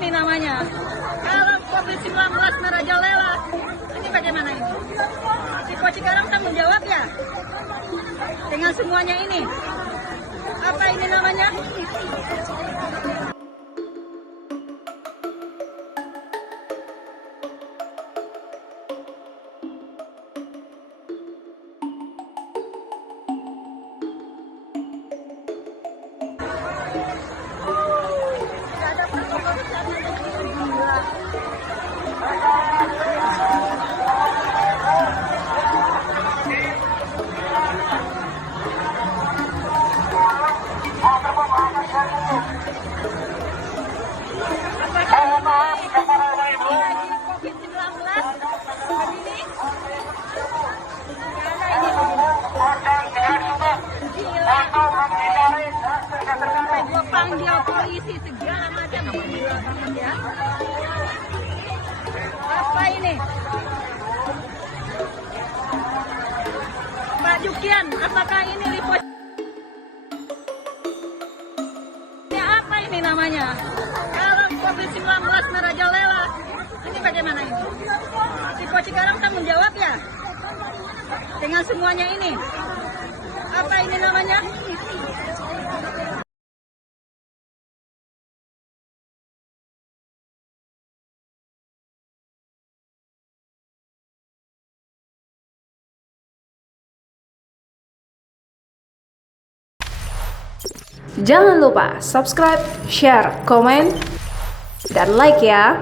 ini namanya? Kalau COVID-19 merajalela, ini bagaimana ini? Lipo Cikarang tanggung jawab ya? Dengan semuanya ini? Apa ini namanya? Tidak ada protokol kesehatan yang gila. Gue panggil polisi segala macam, gila banget ya. Apa ini? Pak Jukian, apakah ini Lipo? Ini apa ini namanya? Kalau COVID-19 merajalela, ini bagaimana ini? Lipo Cikarang tanggung jawab ya? Dengan semuanya ini? Apa ini namanya? Jangan lupa subscribe, share, komen, dan like ya.